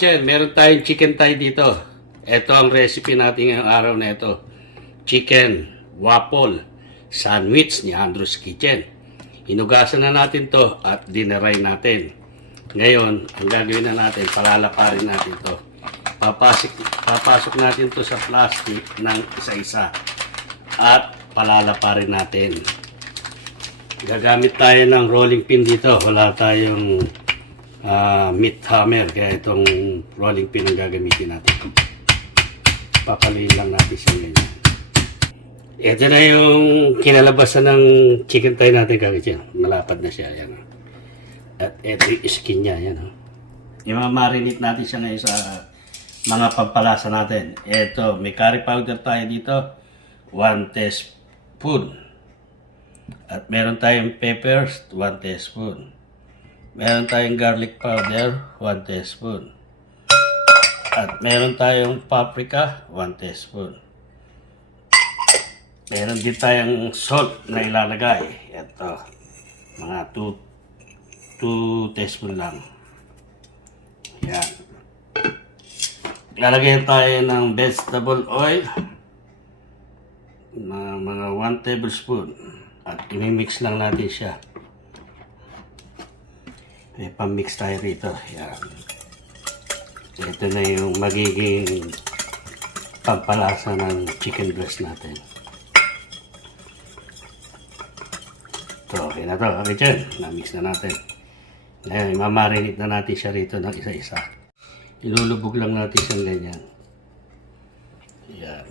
Ka-kitchen, meron tayong chicken thigh dito. Ito ang recipe natin ngayong araw na ito. Chicken waffle sandwich ni Andrew's Kitchen. Hinugasan na natin to at dineray natin. Ngayon, ang gagawin na natin, palalaparin natin to. Papasok natin to sa plastic ng isa-isa at palalaparin natin. Gagamit tayo ng rolling pin dito. Wala tayong meat hammer, kaya itong rolling pin ang gagamitin natin. Papaluin lang natin siya ganyan. Ito na yung kinalabasan ng chicken thigh natin, kakityan. Malapad na siya, yan. At ito yung skin niya, yan. Imamarinate natin siya ngayon sa mga pampalasa natin. Ito, may curry powder tayo dito, 1 teaspoon. At meron tayong peppers, 1 teaspoon. Meron tayong garlic powder, 1 teaspoon. At meron tayong paprika, 1 teaspoon. Meron din tayong salt na ilalagay. Ito, mga 2 teaspoon lang. Yan. Ilalagay tayo ng vegetable oil na mga 1 tablespoon. At imimix lang natin siya. May pamix tayo rito. Yan. Ito na yung magiging pampalasa ng chicken breast natin. So, okay na to. Okay dyan. Na-mix na natin. Ngayon, mamarinate na natin siya rito ng isa-isa. Ilulubog lang natin siyang ganyan. Yan.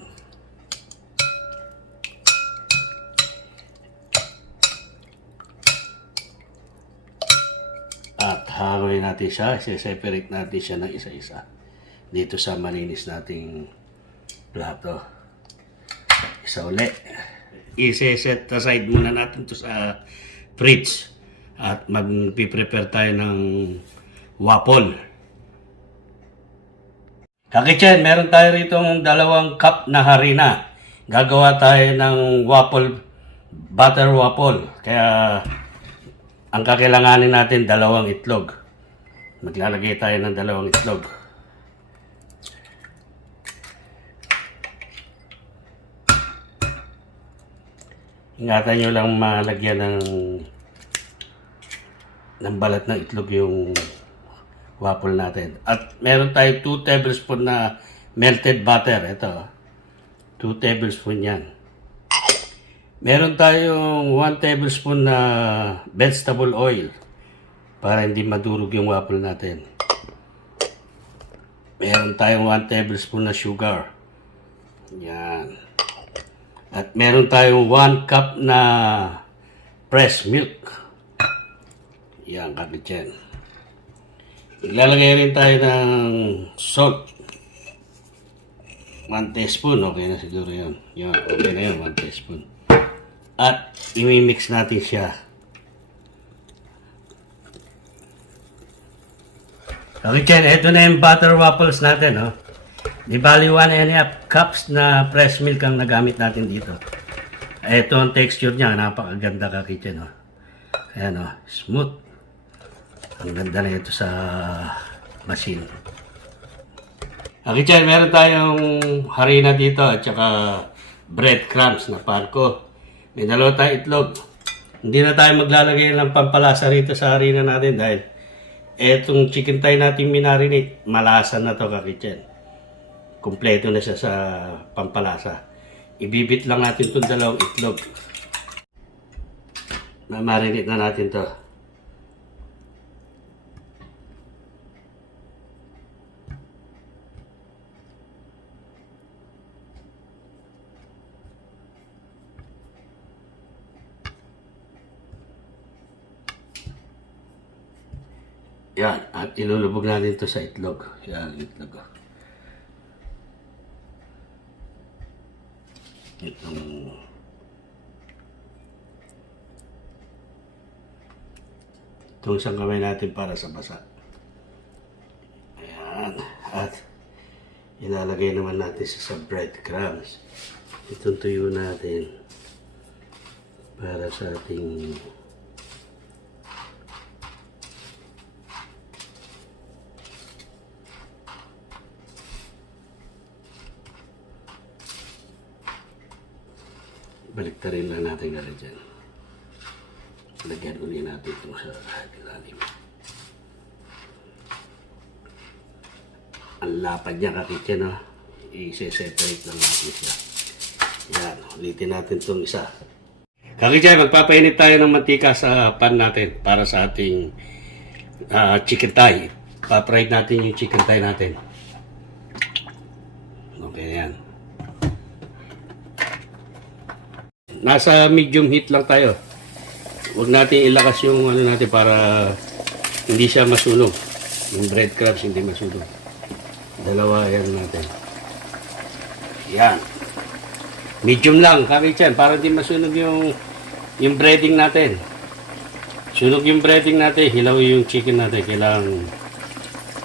At haluin natin siya. I-separate natin siya ng isa-isa. Dito sa malinis nating plato. Isa ulit. I-set aside muna natin to sa fridge. At mag-prepare tayo ng waffle. Kakitchen, meron tayo rito 2 cup na harina. Gagawa tayo ng waffle, butter waffle. Kaya ang kakailanganin natin 2 itlog. Maglalagay tayo ng 2 itlog. Ingatan nyo lang malagyan ng balat ng itlog yung waffle natin. At meron tayo 2 tablespoon na melted butter. Ito, 2 tablespoon yan. Meron tayong 1 tablespoon na vegetable oil para hindi madurog yung waffle natin. Meron tayong 1 tablespoon na sugar. Yan. At meron tayong 1 cup na fresh milk. Yan, kakitchen. Ilalagay rin tayo ng salt. 1 teaspoon. Okay na siguro yun. Yan, okay na yun. 1 teaspoon. At imimix natin siya. Kakitchen, ito na yung butter waffles natin. Di bali 1.5 cups na fresh milk ang nagamit natin dito. Ito ang texture niya. Napakaganda, kakitchen. Ayan, smooth. Ang ganda na ito sa machine. Kakitchen, meron tayong harina dito at saka breadcrumbs na panko. May 2 tayong itlog. Hindi na tayo maglalagay ng pampalasa rito sa harina natin dahil etong chicken thigh natin minarinate, malasa na to, kakitchen. Kompleto na siya sa pampalasa. Ibibit lang natin itong 2 itlog. Mamarinate na natin to. Yan. At ilulubog natin to sa itlog. Yan, itlog. Itong isang kamay natin para sa basa. Ayan. At ilalagay naman natin sa breadcrumbs. Itong tuyo natin para sa ating Baliktarin lang natin ka dyan. Lagyan ulit natin itong sa ilalim. Ang lapad niya kakitchen, no? I-separate lang natin siya. Yan, ulitin natin itong isa. Kakitchen, magpapainit tayo ng mantika sa pan natin para sa ating chicken thigh. Pa-fry natin yung chicken thigh natin. Okay, yan. Nasa medium heat lang tayo. Huwag natin ilakas yung ano natin para hindi siya masunog. Yung breadcrumbs hindi masunog. Dalawa yan natin. Yan. Medium lang, kakitchen, para hindi masunog yung breading natin. Sunog yung breading natin, hilaw yung chicken natin. Kailangan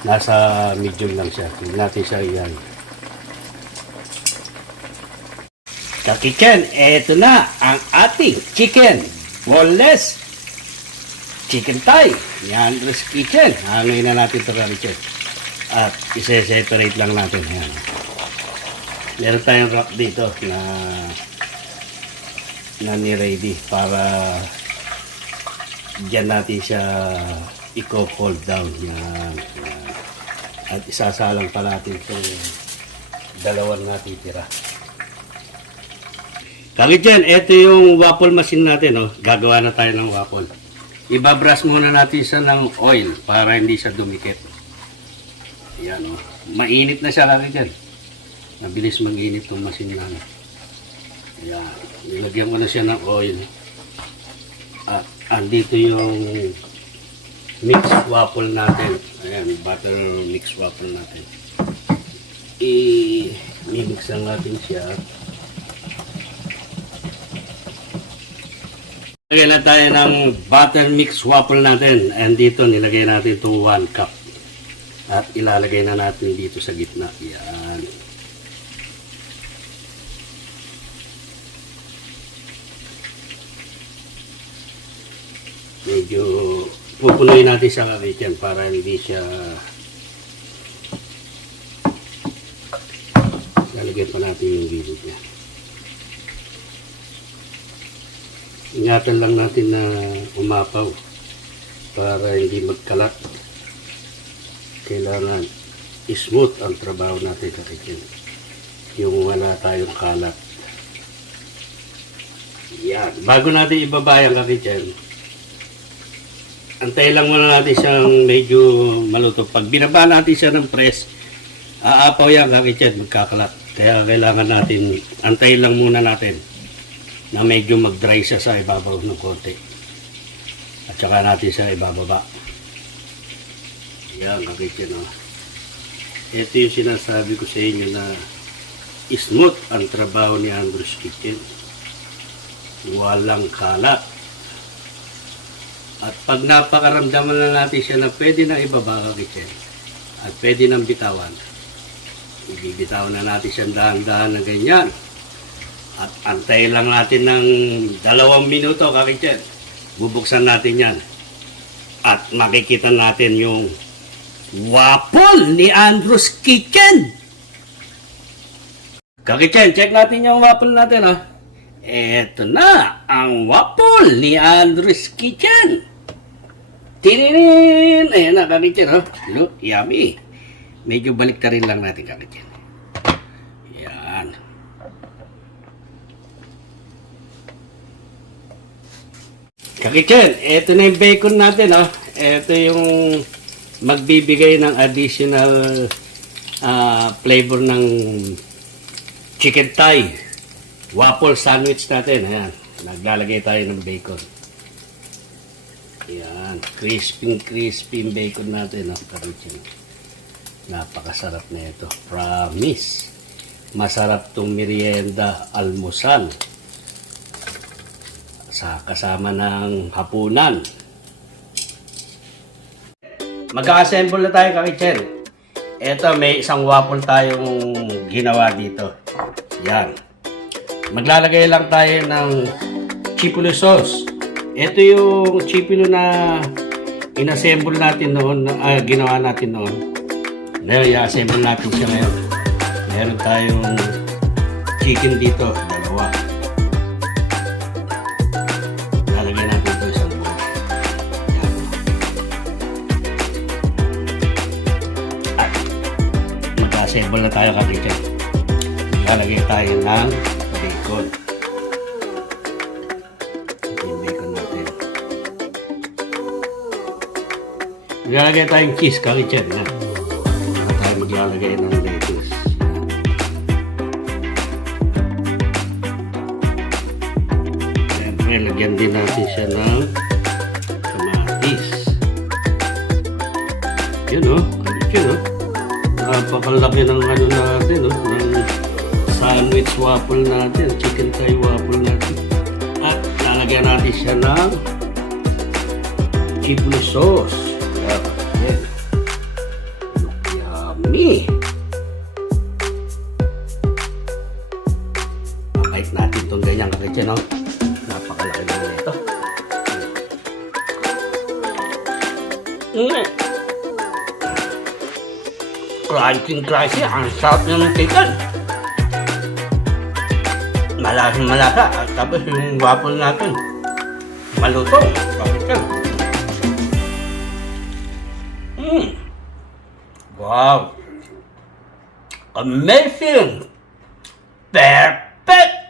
nasa medium lang siya. Hindi natin siya yan. Kakitchen, eto na ang ating chicken boneless chicken thigh ni Andres Kitchen. Hangayin na natin ito, kakitchen. At isa-separate lang natin. Ayan. Meron tayong wrap dito na ni-ready para dyan natin siya i-cold down. Yan. At isasalang pa natin itong dalawang natitira. Kakitchen, ito yung waffle machine natin. Oh. Gagawa na tayo ng waffle. Ibabrush muna natin siya ng oil para hindi siya dumikit. Ayan, oh. Mainit na siya, kakitchen. Mabilis mag-init itong machine natin. Ayan. Nilagyan ko na siya ng oil. At andito yung mixed waffle natin. Ayan, butter mixed waffle natin. I-mix lang natin siya. Lagyan na tayo ng butter mix waffle natin. And dito nilagay natin itong 1 cup. At ilalagay na natin dito sa gitna. Yan. Medyo pupunuin natin siya, kakitchen, para hindi siya lalagyan pa natin yung gilid niya. Ingatan lang natin na umapaw para hindi magkalat. Kailangan smooth ang trabaho natin, kakitchen. Yung wala tayong kalat. Yan. Bago natin ibaba yung kakitchen, antay lang muna natin siyang medyo maluto. Pag binaba natin siya ng press, aapaw yan, kakitchen, magkakalat. Kaya kailangan natin, antay lang muna natin na medyo mag-dry siya sa ibabaw ng konti. At saka natin siya ibababa. Yan, kakitchen, oh. Ito yung sinasabi ko sa inyo na smooth ang trabaho ni Andres Kitchen. Walang kalat. At pag napakaramdaman na natin siya na pwede na ibaba, kakitchen, at pwede nang bitawan, ibibitawan na natin siya dahan-dahan na ganyan. At antayin lang natin ng 2 minuto, kakitchen. Bubuksan natin yan. At makikita natin yung waffle ni Andres Kitchen. Kakitchen, check natin yung waffle natin, ha. Eto na ang waffle ni Andres Kitchen. Tinirin! Ayan na, kakitchen, ha. Look, yummy. Medyo baliktarin lang natin, kakitchen. Yan. Kakitchen, eto na yung bacon natin, ha. Eto yung magbibigay ng additional flavor ng chicken thigh waffle sandwich natin. Ayan, naglalagay tayo ng bacon. Ayan, crispy bacon natin, ha, kakitchen. Napakasarap na ito. Promise. Masarap tong merienda, almusal. Sa kasama ng hapunan. Mag-assemble na tayo, kakitchen. Ito, may isang waffle tayong ginawa dito. Yan. Maglalagay lang tayo ng chipolo sauce. Ito yung chipolo na inassemble natin noon, ginawa natin noon. Ngayon, i-assemble natin siya ngayon. Meron tayong chicken dito, 2. Assemble na tayo kakitchen. Lalagay tayo ng bacon. Yung bacon natin. Lalagay tayong cheese kakitchen. Saka tayo maglalagay ng lettuce. Siyempre, lagyan din natin siya ng kamatis. Yun o, kakitchen o. Napakalaki ng ano natin, no? Ng sandwich waffle natin, chicken thai waffle natin. At lalagyan natin siya ng chiplo sauce. Yan. Yummy! Pakait natin itong ganyang kakitchen, no? Napakalaki naman ito. Crunchy, ang sarap niya ng chicken. Malasa. At tapos yung waffle natin, malutong. Chicken. Wow! Amazing! Perfect!